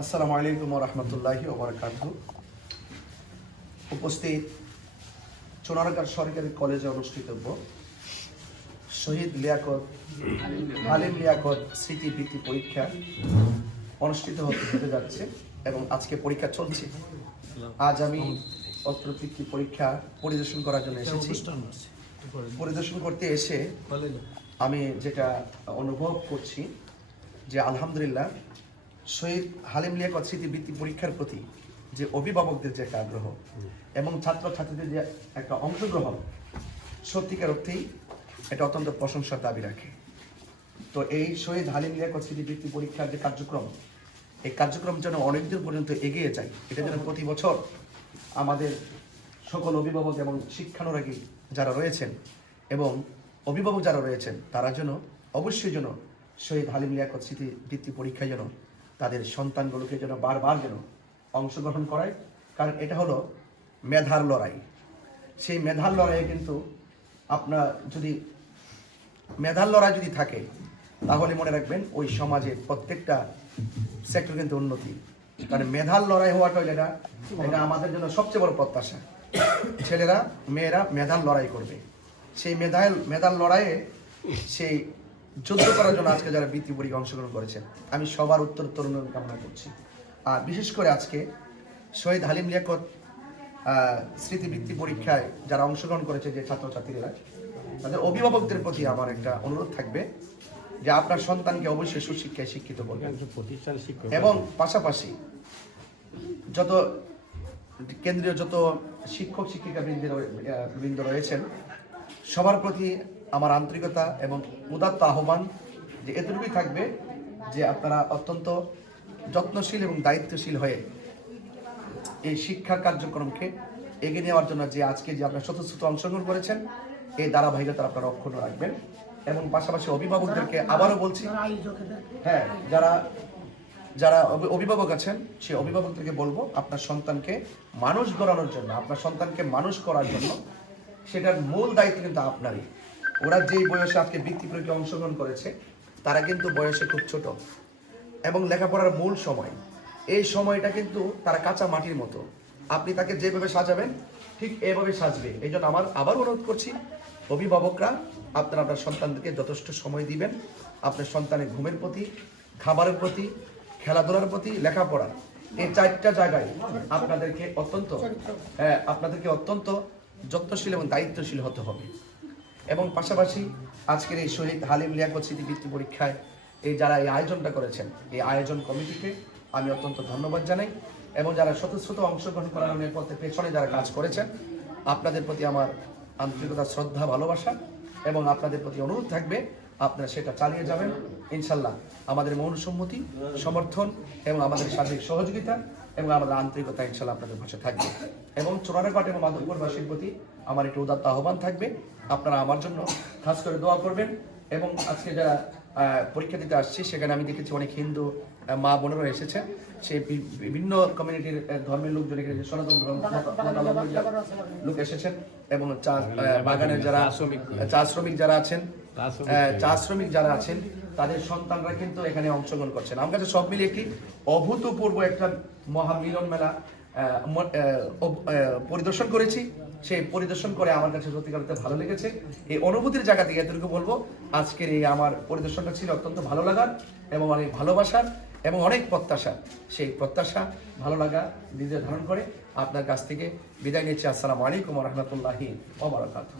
আসসালামু আলাইকুম ওয়া রাহমাতুল্লাহি ওয়া বারাকাতুহু। উপস্থিত চুনারগাঁও সরকারি কলেজে অনুষ্ঠিতব্য শহীদ হালিম লিয়াকত স্মৃতিবৃত্তি পরীক্ষা অনুষ্ঠিত হতে যাচ্ছে এবং আজকে পরীক্ষা চলছে। আজ আমি অত্রবৃত্তি পরীক্ষা পরিদর্শন করার জন্য এসেছি। পরিদর্শন করতে এসে আমি যেটা অনুভব করছি যে আলহামদুলিল্লাহ শহীদ হালিম লিয়াকত স্মৃতিবৃত্তি পরীক্ষার প্রতি যে অভিভাবকদের যে একটা আগ্রহ এবং ছাত্রছাত্রীদের যে একটা অংশগ্রহণ সত্যিকার অর্থেই এটা অত্যন্ত প্রশংসার দাবি রাখে। তো এই শহীদ হালিম লিয়াকত স্মৃতিবৃত্তি পরীক্ষার যে কার্যক্রম, এই কার্যক্রম যেন অনেক দূর পর্যন্ত এগিয়ে যায়, এটা যেন প্রতি বছর আমাদের সকল অভিভাবক এবং শিক্ষানুরাগী যারা রয়েছেন এবং অভিভাবক যারা রয়েছেন তারা যেন অবশ্যই যেন শহীদ হালিম লিয়াকত স্মৃতিবৃত্তি পরীক্ষায় যেন তাদের সন্তানগুলোকে যেন বারবার যেন অংশগ্রহণ করায়। কারণ এটা হলো মেধার লড়াই। সেই মেধার লড়াইয়ে কিন্তু আপনার যদি মেধার লড়াই যদি থাকে তাহলে মনে রাখবেন ওই সমাজের প্রত্যেকটা সেক্টর কিন্তু উন্নতি। কারণ মেধার লড়াই হওয়াটা এটা আমাদের জন্য সবচেয়ে বড় প্রত্যাশা। ছেলেরা মেয়েরা মেধার লড়াই করবে, সেই মেধার লড়াইয়ে সেই যুদ্ধ করার জন্য আজকে যারা বৃত্তি পরীক্ষা অংশগ্রহণ করেছেন আমি সবার উত্তরোত্তর কামনা করছি। আর বিশেষ করে আজকে শহীদ হালিম লিয়াকত স্মৃতিবৃত্তি পরীক্ষায় যারা অংশগ্রহণ করেছে যে ছাত্রছাত্রীরা, তাদের অভিভাবকদের প্রতি আমার একটা অনুরোধ থাকবে যে আপনার সন্তানকে অবশ্যই সুশিক্ষায় শিক্ষিত করবেন এবং পাশাপাশি যত কেন্দ্রীয় যত শিক্ষক শিক্ষিকা বৃন্দ রয়েছেন সবার প্রতি আমার আন্তরিকতা এবং উদাত্ত আহ্বান যে এতটুকুই থাকবে যে আপনারা অত্যন্ত যত্নশীল এবং দায়িত্বশীল হয়ে এই শিক্ষা কার্যক্রমকে এগিয়ে নেওয়ার জন্য যে আজকে যে আপনারা স্বতঃস্ফূর্ত অংশগ্রহণ করেছেন এই ধারাবাহিকতা আপনারা অক্ষুণ্ণ রাখবেন। এবং পাশাপাশি অভিভাবকদেরকে আবারও বলছি, হ্যাঁ, যারা অভিভাবক আছেন সেই অভিভাবকদেরকে বলবো আপনার সন্তানকে মানুষ গড়ানোর জন্য, আপনার সন্তানকে মানুষ করার জন্য সেটার মূল দায়িত্ব কিন্তু আপনারই। ওরা যেই বয়সে আজকে বৃত্তি পরীক্ষায় অংশগ্রহণ করেছে তারা কিন্তু বয়সে খুব ছোট এবং লেখাপড়ার মূল সময়, এই সময়টা কিন্তু তারা কাঁচা মাটির মতো। আপনি তাকে যেভাবে সাজাবেন ঠিক এভাবে সাজবে। এই জন্য আমার আবার অনুরোধ করছি অভিভাবকরা আপনারা আপনার সন্তানদেরকে যথেষ্ট সময় দিবেন। আপনার সন্তানের ঘুমের প্রতি, খাবারের প্রতি, খেলাধুলার প্রতি, লেখাপড়া, এই চারটা জায়গায় আপনাদেরকে অত্যন্ত যত্নশীল এবং দায়িত্বশীল হতে হবে। এবং পাশাপাশি আজকের এই শহীদ হালিম লিয়াকত স্মৃতিবৃত্তি পরীক্ষায় যারা এই আয়োজনটা করেছেন এই আয়োজন কমিটিকে আমি অত্যন্ত ধন্যবাদ জানাই এবং যারা স্বতঃস্ফূর্ত অংশগ্রহণ করানোর পথে পেছনে যারা কাজ করেছেন আপনাদের প্রতি আমার আন্তরিকতা, শ্রদ্ধা, ভালোবাসা এবং আপনাদের প্রতি অনুরোধ থাকবে আপনারা সেটা চালিয়ে যাবেন ইনশাল্লাহ। আমাদের মৌন সম্মতি, সমর্থন এবং আমাদের সার্বিক সহযোগিতা এবং আমাদের আন্তরিকতা ইনশাল্লাহ আপনাদের পাশে থাকবে। এবং চোরারঘাট এবং মাধবপুরবাসীর প্রতি আমার একটু উদাত্ত আহ্বান থাকবে, আপনারা আমার জন্য খাস করে দোয়া করবেন। এবং আজকে যারা পরীক্ষা দিতে আসছি সেখানে আমি দেখেছি অনেক হিন্দু মা বোনেরা এসেছেন, সে বিভিন্ন কমিউনিটির ধর্মের লোকজন এসেছে, সনাতন লোক এসেছেন এবং বাগানের যারা চা শ্রমিক যারা আছেন তাদের সন্তানরা কিন্তু এখানে অংশগ্রহণ করছেন। আমার কাছে সব মিলিয়ে একটি অভূতপূর্ব একটা মহামিলন মেলা পরিদর্শন করেছি। সেই পরিদর্শন করে আমার কাছে সত্যিকার ভালো লেগেছে। এই অনুভূতির জায়গা থেকে এতটুকু বলবো আজকের এই আমার পরিদর্শনটা ছিল অত্যন্ত ভালো লাগার এবং অনেক ভালোবাসার এবং অনেক প্রত্যাশা। সেই প্রত্যাশা ভালো লাগা নিজে ধারণ করে আপনার কাছ থেকে বিদায় নিচ্ছি। আসসালামু আলাইকুম ওয়া রাহমাতুল্লাহি ওয়া বারাকাতুহু।